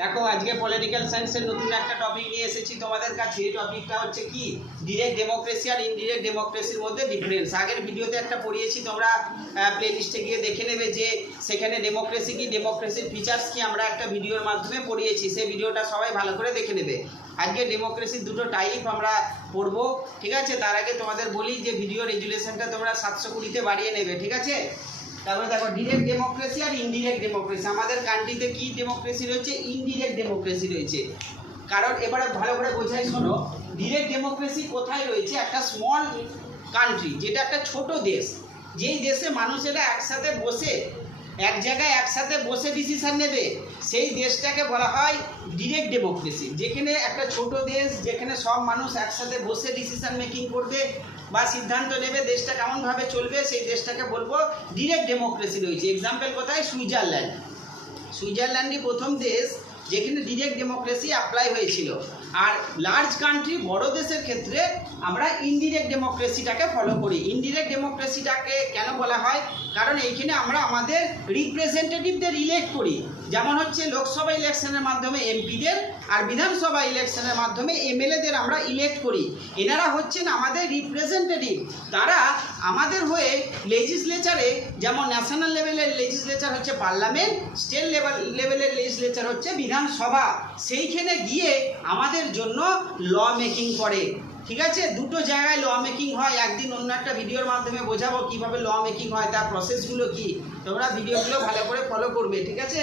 দেখো আজকে পলিটিক্যাল সায়েন্সের নতুন একটা টপিক নিয়ে এসেছি তোমাদের কাছে। টপিকটা হচ্ছে কি, ডিরেক্ট ডেমোক্রেসি আর ইনডিরেক্ট ডেমোক্রেসির মধ্যে ডিফারেন্স। আগের ভিডিওতে একটা পড়িয়েছি, তোমরা প্লেলিস্টে গিয়ে দেখে নেবে যে সেখানে ডেমোক্রেসি কি, ডেমোক্রেসির ফিচার্স কি আমরা একটা ভিডিওর মাধ্যমে পড়িয়েছি। সেই ভিডিওটা সবাই ভালো করে দেখে নেবে। আজকে ডেমোক্রেসির দুটো টাইপ আমরা পড়বো, ঠিক আছে। তার আগে তোমাদের বলি যে ভিডিও রেজুলেশনটা তোমরা 720-তে বাড়িয়ে নেবে, ঠিক আছে। তারপরে দেখো ডিরেক্ট ডেমোক্রেসি আর ইনডিরেক্ট ডেমোক্রেসি। আমাদের কান্ট্রিতে কি ডেমোক্রেসি রয়েছে? ইনডিরেক্ট ডেমোক্রেসি রয়েছে। কারণ এবারে ভালো করে বোঝাই, শোনো, ডিরেক্ট ডেমোক্রেসি কোথায় রয়েছে? একটা স্মল কান্ট্রি, যেটা একটা ছোট দেশ, যেই দেশে মানুষেরা একসাথে বসে এক জায়গায় একসাথে বসে ডিসিশন নেবে, সেই দেশটাকে বলা হয় ডিরেক্ট ডেমোক্রেসি। যেখানে একটা ছোট দেশ, যেখানে সব মানুষ একসাথে বসে ডিসিশন মেকিং করবে বা সিদ্ধান্ত নেবে দেশটা কেমনভাবে চলবে, সেই দেশটাকে বলবো ডিরেক্ট ডেমোক্রেসি রয়েছে। এক্সাম্পল কোথায়? সুইজারল্যান্ড। সুইজারল্যান্ডই প্রথম দেশ যেখানে ডিরেক্ট ডেমোক্রেসি অ্যাপ্লাই হয়েছিল। আর লার্জ কান্ট্রি, বড় দেশের ক্ষেত্রে আমরা ইনডিরেক্ট ডেমোক্রেসিটাকে ফলো করি। ইনডিরেক্ট ডেমোক্রেসিটাকে কেন বলা হয়? কারণ এইখানে আমরা আমাদের রিপ্রেজেন্টেটিভদের ইলেক্ট করি। যেমন হচ্ছে লোকসভা ইলেকশনের মাধ্যমে এমপিদের আর বিধানসভা ইলেকশনের মাধ্যমে এমএলএদের আমরা ইলেক্ট করি। এনারা হচ্ছেন আমাদের রিপ্রেজেন্টেটিভ। তারা আমাদের হয়ে লেজিসলেচারে, যেমন ন্যাশনাল লেভেলের লেজিসলেচার হচ্ছে পার্লামেন্ট, স্টেট লেভেলের লেজিসলেচার হচ্ছে বিধানসভা, সেইখানে গিয়ে আমাদের জন্য ল মেকিং করে, ঠিক আছে। দুটো জায়গায় ল মেকিং হয়। একদিন অন্য একটা ভিডিওর মাধ্যমে বোঝাবো কিভাবে ল মেকিং হয়, তার প্রসেসগুলো কি। তোমরা ভিডিওগুলো ভালো করে ফলো করবে, ঠিক আছে।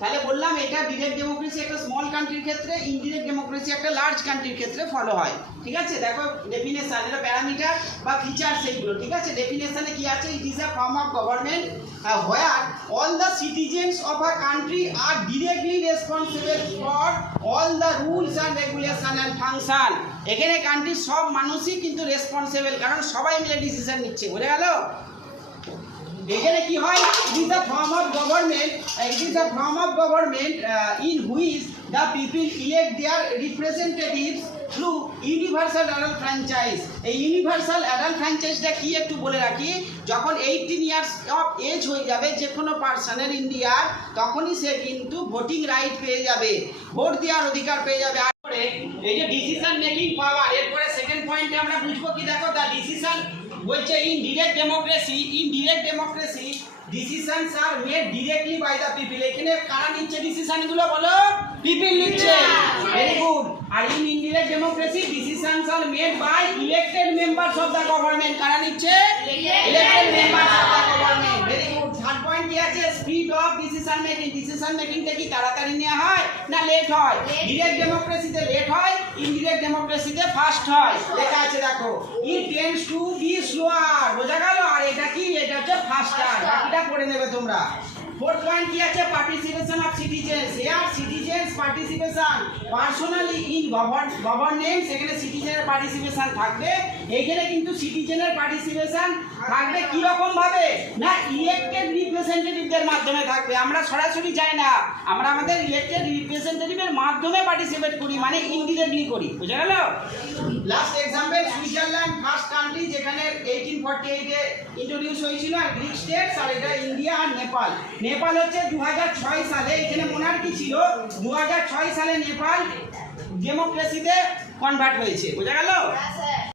তাহলে বললাম এটা ডিরেক্ট ডেমোক্রেসি একটা স্মল কান্ট্রির ক্ষেত্রে, ইনডিরেক্ট ডেমোক্রেসি একটা লার্জ কান্ট্রির ক্ষেত্রে ফলো হয়, ঠিক আছে। দেখো ডেফিনেশন, এটা প্যারামিটার বা ফিচার সেইগুলো, ঠিক আছে। ডেফিনেশনে কি আছে? It is a form of government where all the citizens of a country are directly responsible for all the rules and regulation and function. এখানে কান্ট্রির সব মানুষই কিন্তু রেসপন্সিবল, কারণ সবাই মিলে ডিসিশন নিচ্ছে, বুঝে গেল। এখানে কি হয়? It is a form of government, in which the people elect their representatives through universal adult franchise. এই ইউনিভার্সাল অ্যাডাল্ট ফ্র্যাঞ্চাইজটা কি একটু বলে রাখি। যখন 18 ইয়ার্স অফ এজ হয়ে যাবে যে কোনো পার্সনের ইন্ডিয়ার, তখনই সে কিন্তু ভোটিং রাইট পেয়ে যাবে, ভোট দেওয়ার অধিকার পেয়ে যাবে। আর এই যে ডিসিশন মেকিং পাওয়ার, এরপরে সেকেন্ড পয়েন্টে আমরা বুঝবো কি, দেখো দ্য ডিসিশন বলছে in direct democracy decisions are made directly by the people. এখানে কারা নিচ্ছে ডিসিশনগুলো বলো? পিপল নিচ্ছে, ভেরি গুড। আর in indirect democracy decisions are made by elected members of the government. কারা নিচ্ছে? Elected members of the government, very good. Third point কি আছে? Speed of decision making. Decision মেকিংটা কি তাড়াতাড়ি নেওয়া হয় না লেট হয়? ডিরেক্ট ডেমোক্রেসিতে লেট হয়, ইনডিরেক্ট ডেমোক্রেসিতে ফাস্ট হয়। লেখা আছে দেখো, ইট টেন্ডস টু বি স্লোয়ার, বোঝা গেল। আর এটা কি? এটা হচ্ছে ফাস্টার। বাকিটা পড়ে নেবে তোমরা। ফোর্থ পয়েন্ট কি আছে? Participation of citizens. Here citizens participation personally in governance. এখানে সিটিজেনের পার্টিসিপেশন থাকবে। এখানে কিন্তু সিটিজেনের পার্টিসিপেশন থাকবে কি রকম ভাবে? না ইলেক্টেড রিপ্রেজেন্টেটিভদের মাধ্যমে থাকবে। আমরা সরাসরি যাই না, আমরা আমাদের ইলেক্টেড রিপ্রেজেন্টেটিভের মাধ্যমে পার্টিসিপেট করি, মানে ইনডিরেক্টলি করি, বুঝা গেল। Last example Switzerland, first country যেখানে 1848-এ ইন্ট্রোডিউস হয়েছিল। আর গ্রিক স্টেটস, আর এটা ইন্ডিয়া আর নেপাল। নেপাল হচ্ছে 2006 সালে, এখানে মোনার্কি ছিল। 2006 সালে নেপাল ডেমোক্রেসিতে কনভার্ট হয়েছে, বোঝা গেল।